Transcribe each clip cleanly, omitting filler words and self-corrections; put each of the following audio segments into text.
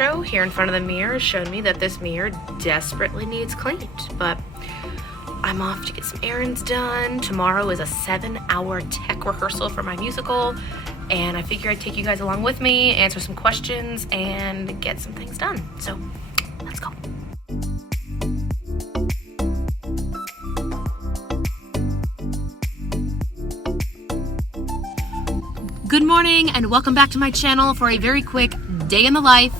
intro here in front of the mirror showed me that this mirror desperately needs cleaned, but I'm off to get some errands done. Tomorrow is a 7-hour tech rehearsal for my musical, and I figure I'd take you guys along with me, answer some questions, and get some things done. So let's go. Good morning and welcome back to my channel for a very quick day in the life.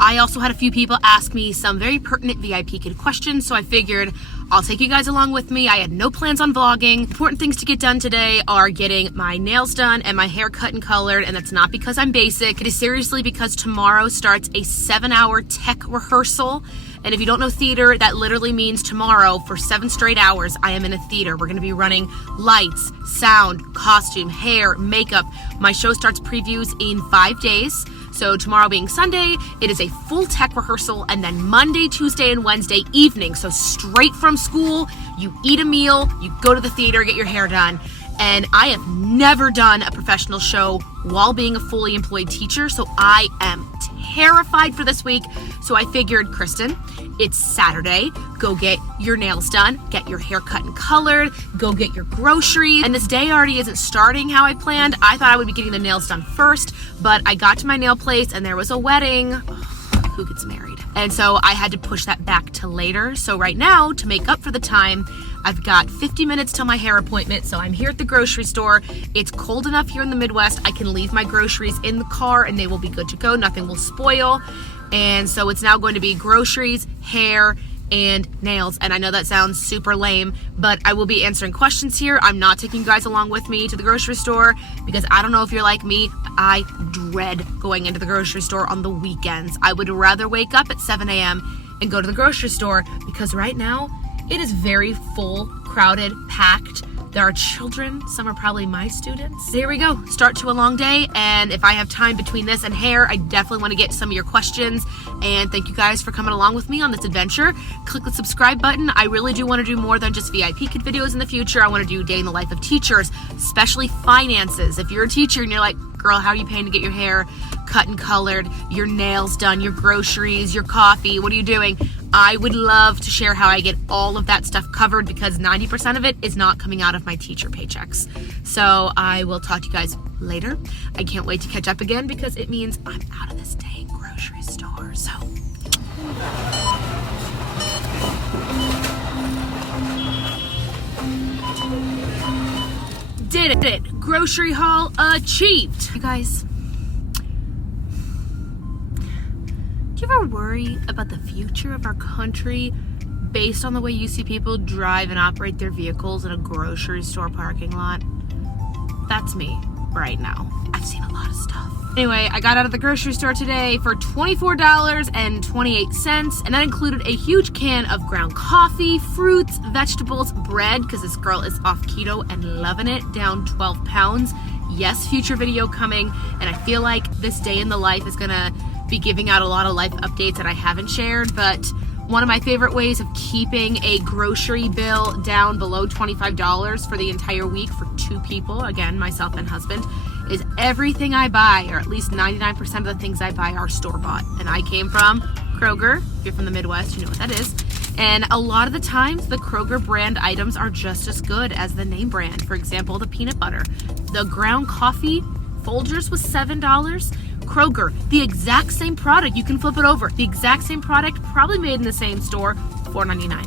I also had a few people ask me some very pertinent VIPKID questions, so I figured I'll take you guys along with me. I had no plans on vlogging. Important things to get done today are getting my nails done and my hair cut and colored, and that's not because I'm basic. It is seriously because tomorrow starts a 7-hour tech rehearsal. And if you don't know theater, that literally means tomorrow for 7 straight hours, I am in a theater. We're gonna be running lights, sound, costume, hair, makeup. My show starts previews in 5 days. So tomorrow being Sunday, it is a full tech rehearsal, and then Monday, Tuesday, and Wednesday evening. So straight from school, you eat a meal, you go to the theater, get your hair done. And I have never done a professional show while being a fully employed teacher, so I am terrified for this week. So I figured, Kristen, it's Saturday, go get your nails done, get your hair cut and colored, go get your groceries. And this day already isn't starting how I planned. I thought I would be getting the nails done first, but I got to my nail place and there was a wedding. Who gets married? And so I had to push that back to later. So right now, to make up for the time, I've got 50 minutes till my hair appointment, so I'm here at the grocery store. It's cold enough here in the Midwest, I can leave my groceries in the car and they will be good to go. Nothing will spoil. And so it's now going to be groceries, hair, and nails. And I know that sounds super lame, but I will be answering questions here. I'm not taking you guys along with me to the grocery store because I don't know if you're like me, I dread going into the grocery store on the weekends. I would rather wake up at 7 a.m. and go to the grocery store because right now it is very full, crowded, packed. There are children, some are probably my students. Here we go, start to a long day, and if I have time between this and hair, I definitely want to get some of your questions, and thank you guys for coming along with me on this adventure. Click the subscribe button. I really do want to do more than just VIPKID videos in the future. I want to do day in the life of teachers, especially finances. If you're a teacher and you're like, girl, how are you paying to get your hair cut and colored, your nails done, your groceries, your coffee, what are you doing? I would love to share how I get all of that stuff covered because 90% of it is not coming out of my teacher paychecks. So I will talk to you guys later. I can't wait to catch up again because it means I'm out of this dang grocery store. So did it. Grocery haul achieved. You guys, do you ever worry about the future of our country based on the way you see people drive and operate their vehicles in a grocery store parking lot? That's me right now. I've seen a lot of stuff. Anyway, I got out of the grocery store today for $24.28, and that included a huge can of ground coffee, fruits, vegetables, bread, because this girl is off keto and loving it, down 12 pounds. Yes, future video coming, and I feel like this day in the life is gonna be giving out a lot of life updates that I haven't shared, but one of my favorite ways of keeping a grocery bill down below $25 for the entire week for 2 people, again, myself and husband, is everything I buy, or at least 99% of the things I buy are store-bought. And I came from Kroger. If you're from the Midwest, you know what that is. And a lot of the times, the Kroger brand items are just as good as the name brand. For example, the peanut butter. The ground coffee, Folgers was $7. Kroger, the exact same product, you can flip it over. The exact same product, probably made in the same store, $4.99.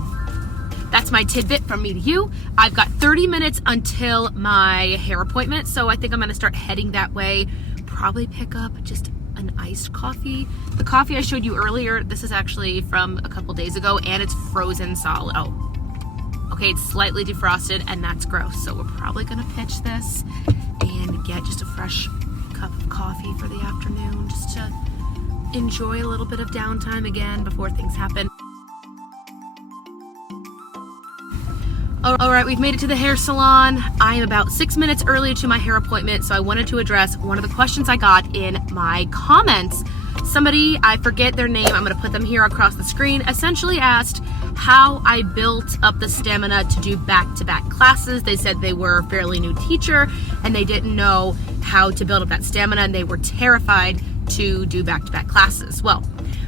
That's my tidbit from me to you. I've got 30 minutes until my hair appointment, so I think I'm gonna start heading that way. Probably pick up just an iced coffee. The coffee I showed you earlier, this is actually from a couple days ago, and it's frozen solid. Oh, okay, it's slightly defrosted, and that's gross. So we're probably gonna pitch this and get just a fresh cup of coffee for the afternoon, just to enjoy a little bit of downtime again before things happen. All right, we've made it to the hair salon. I am about 6 minutes early to my hair appointment, so I wanted to address one of the questions I got in my comments. Somebody, I forget their name, I'm gonna put them here across the screen, essentially asked how I built up the stamina to do back-to-back classes. They said they were a fairly new teacher and they didn't know how to build up that stamina and they were terrified to do back-to-back classes. Well,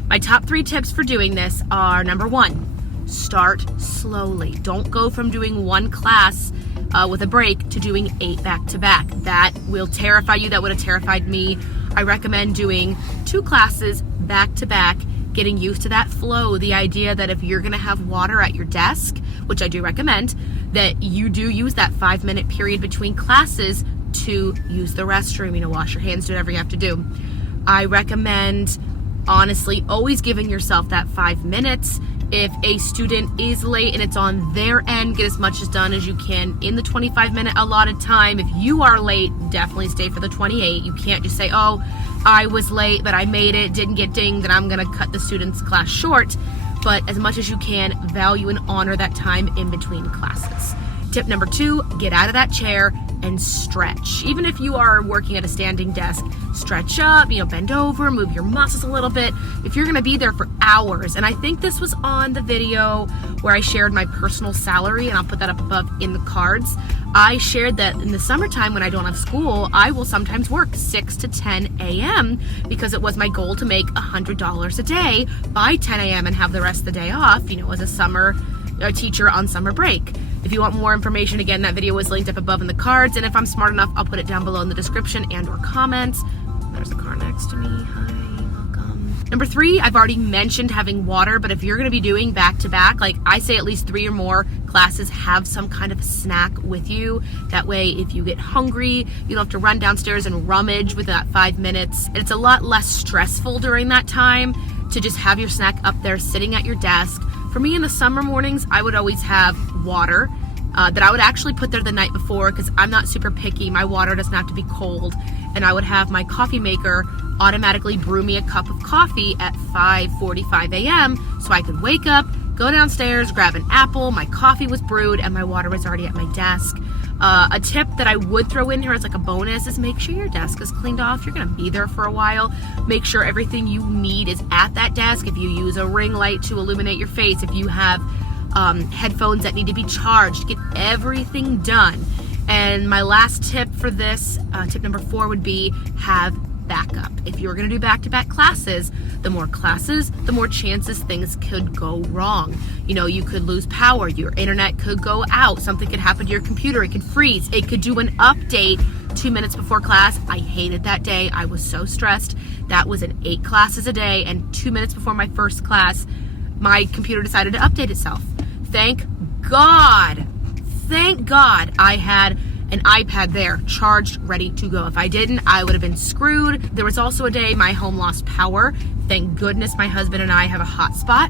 My top 3 tips for doing this are: number 1, start slowly. Don't go from doing 1 class with a break to doing 8 back-to-back. That will terrify you. That would have terrified me. I recommend doing 2 classes back-to-back, getting used to that flow. The idea that if you're gonna have water at your desk, which I do recommend, that you do use that 5-minute period between classes to use the restroom, wash your hands, do whatever you have to do. I recommend, honestly, always giving yourself that 5 minutes. If a student is late and it's on their end, get as much as done as you can in the 25-minute allotted time. If you are late, definitely stay for the 28. You can't just say, oh, I was late, but I made it, didn't get dinged, and I'm gonna cut the student's class short. But as much as you can, value and honor that time in between classes. Tip number 2, get out of that chair and stretch. Even if you are working at a standing desk, stretch up, bend over, move your muscles a little bit. If you're gonna be there for hours, and I think this was on the video where I shared my personal salary, and I'll put that up above in the cards. I shared that in the summertime when I don't have school, I will sometimes work 6 to 10 a.m. because it was my goal to make $100 a day by 10 a.m. and have the rest of the day off, as a summer teacher on summer break. If you want more information, again, that video was linked up above in the cards, and if I'm smart enough, I'll put it down below in the description and or comments. There's a car next to me. Hi, welcome. Number 3, I've already mentioned having water, but if you're gonna be doing back-to-back, like I say at least 3 or more classes, have some kind of a snack with you. That way, if you get hungry, you don't have to run downstairs and rummage within that 5 minutes. And it's a lot less stressful during that time to just have your snack up there sitting at your desk. For me, in the summer mornings, I would always have water that I would actually put there the night before because I'm not super picky. My water doesn't have to be cold. And I would have my coffee maker automatically brew me a cup of coffee at 5:45 a.m. so I could wake up, go downstairs, grab an apple, my coffee was brewed, and my water was already at my desk. A tip that I would throw in here as like a bonus is make sure your desk is cleaned off. You're gonna be there for a while. Make sure everything you need is at that desk. If you use a ring light to illuminate your face, if you have headphones that need to be charged, get everything done. And my last tip for this, tip number 4, would be have backup. If you're gonna do back-to-back classes, the more chances things could go wrong. You could lose power, your internet could go out, something could happen to your computer, it could freeze, it could do an update 2 minutes before class. I hated that day. I was so stressed. That was an 8 classes a day, and 2 minutes before my first class, my computer decided to update itself. Thank God I had an iPad there, charged, ready to go. If I didn't, I would have been screwed. There was also a day my home lost power. Thank goodness my husband and I have a hotspot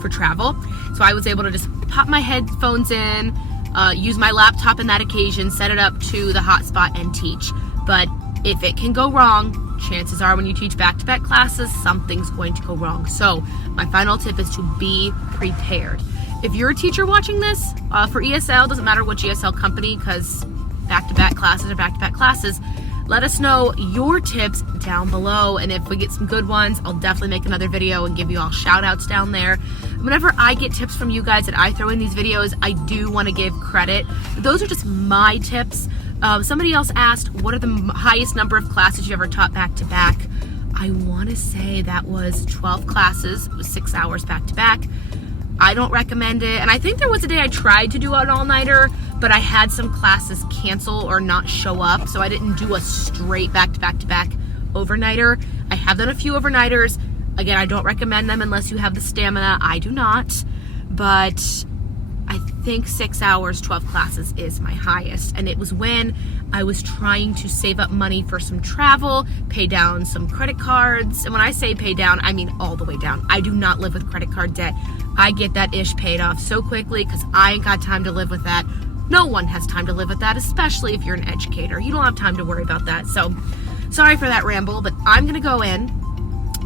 for travel. So I was able to just pop my headphones in, use my laptop in that occasion, set it up to the hotspot and teach. But if it can go wrong, chances are when you teach back-to-back classes, something's going to go wrong. So my final tip is to be prepared. If you're a teacher watching this, for ESL, doesn't matter which ESL company, because back-to-back classes are back-to-back classes, let us know your tips down below. And if we get some good ones, I'll definitely make another video and give you all shout outs down there. Whenever I get tips from you guys that I throw in these videos, I do want to give credit. Those are just my tips. Somebody else asked, what are the highest number of classes you ever taught back-to-back? I want to say that was 12 classes. It was 6 hours back-to-back. I don't recommend it. And I think there was a day I tried to do an all-nighter, but I had some classes cancel or not show up, so I didn't do a straight back-to-back-to-back overnighter. I have done a few overnighters. Again, I don't recommend them unless you have the stamina. I do not. But I think 6 hours, 12 classes is my highest. And it was when I was trying to save up money for some travel, pay down some credit cards. And when I say pay down, I mean all the way down. I do not live with credit card debt. I get that ish paid off so quickly because I ain't got time to live with that. No one has time to live with that, especially if you're an educator. You don't have time to worry about that. So sorry for that ramble, but I'm gonna go in,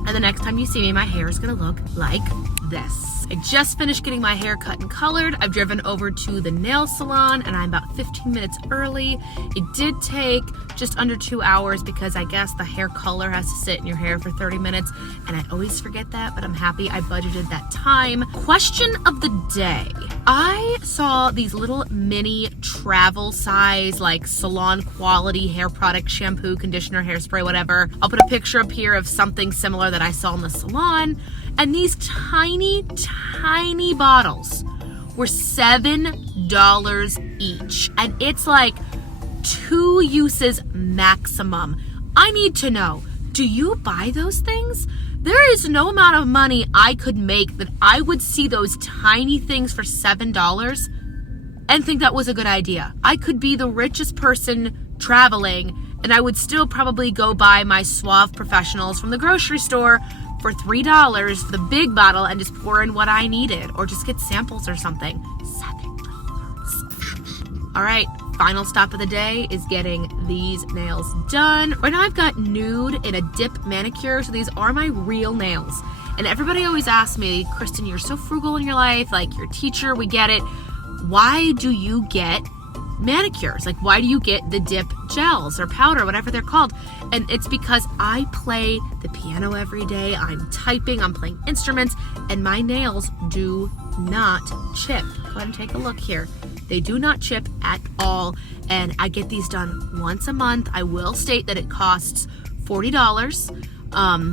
and the next time you see me, my hair is gonna look like this. I just finished getting my hair cut and colored. I've driven over to the nail salon and I'm about 15 minutes early. It did take just under 2 hours because I guess the hair color has to sit in your hair for 30 minutes and I always forget that, but I'm happy I budgeted that time. Question of the day. I saw these little mini travel size, like salon quality hair product, shampoo, conditioner, hairspray, whatever. I'll put a picture up here of something similar that I saw in the salon. And these tiny, tiny bottles were $7 each. And it's like 2 uses maximum. I need to know, do you buy those things? There is no amount of money I could make that I would see those tiny things for $7 and think that was a good idea. I could be the richest person traveling and I would still probably go buy my Suave Professionals from the grocery store for $3 for the big bottle and just pour in what I needed, or just get samples or something. $7. All right. Final stop of the day is getting these nails done. Right now I've got nude in a dip manicure, so these are my real nails. And everybody always asks me, Kristen, you're so frugal in your life, like you're a teacher, we get it. Why do you get manicures? Like, why do you get the dip gels or powder, whatever they're called? And it's because I play the piano every day, I'm typing, I'm playing instruments, and my nails do not chip. Go ahead and take a look here. They do not chip at all, and I get these done once a month. I will state that it costs $40,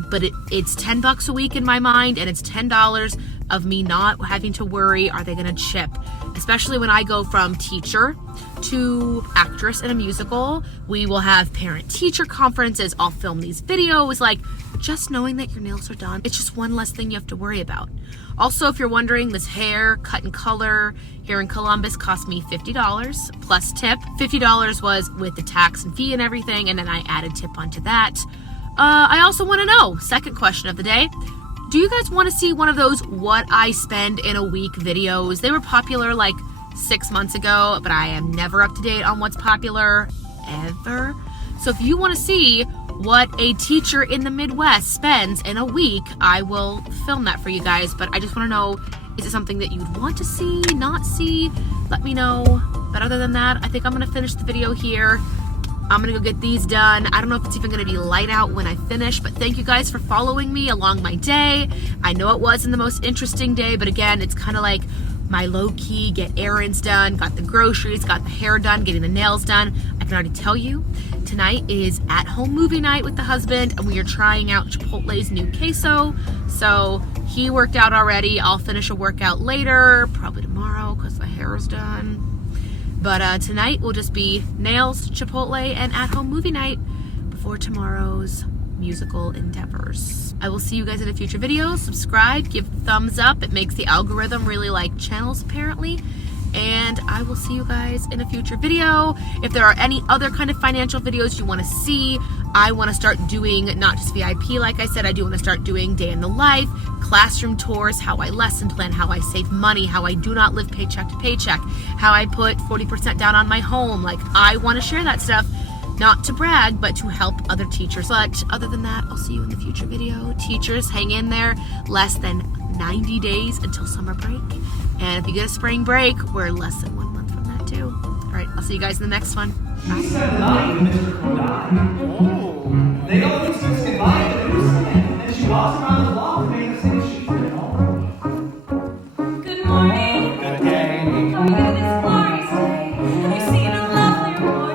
but it's $10 a week in my mind, and it's $10 of me not having to worry, are they gonna chip? Especially when I go from teacher to actress in a musical. We will have parent-teacher conferences. I'll film these videos. Like, just knowing that your nails are done, it's just one less thing you have to worry about. Also, if you're wondering, this hair cut and color here in Columbus cost me $50 plus tip. $50 was with the tax and fee and everything, and then I added tip onto that. I also want to know, second question of the day, do you guys want to see one of those what I spend in a week videos? They were popular like 6 months ago, but I am never up to date on what's popular ever. So if you want to see what a teacher in the Midwest spends in a week, I will film that for you guys. But I just want to know, is it something that you'd want to see, not see? Let me know. But other than that, I think I'm going to finish the video here. I'm going to go get these done. I don't know if it's even going to be light out when I finish, but thank you guys for following me along my day. I know it wasn't the most interesting day, but again, it's kind of like my low-key get errands done, got the groceries, got the hair done, getting the nails done. I can already tell you, tonight is at-home movie night with the husband, and we are trying out Chipotle's new queso. So he worked out already. I'll finish a workout later, probably tomorrow because the hair is done. But tonight will just be nails, Chipotle, and at-home movie night before tomorrow's musical endeavors. I will see you guys in a future video. Subscribe, give thumbs up. It makes the algorithm really like channels apparently. And I will see you guys in a future video. If there are any other kind of financial videos you want to see, I want to start doing not just VIP, like I said, I do want to start doing day in the life, classroom tours, how I lesson plan, how I save money, how I do not live paycheck to paycheck, how I put 40% down on my home. Like, I want to share that stuff, not to brag, but to help other teachers. But other than that, I'll see you in the future video. Teachers, hang in there. Less than 90 days until summer break. And if you get a spring break, we're less than 1 month from that too. All right, I'll see you guys in the next one. Bye. They don't need to say goodbye to Lucy, and she walks around the block and makes things she did all. Good morning. Good day. How are you this glorious day? Have you seen a lovely morning?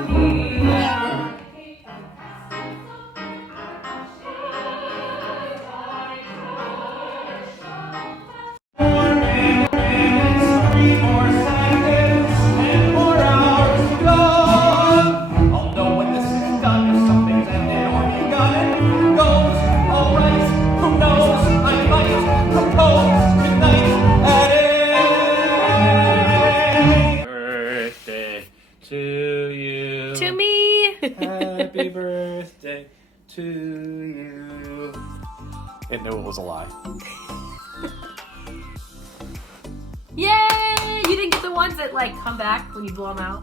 Happy birthday to you. It knew it was a lie. Yay! You didn't get the ones that like come back when you blow them out?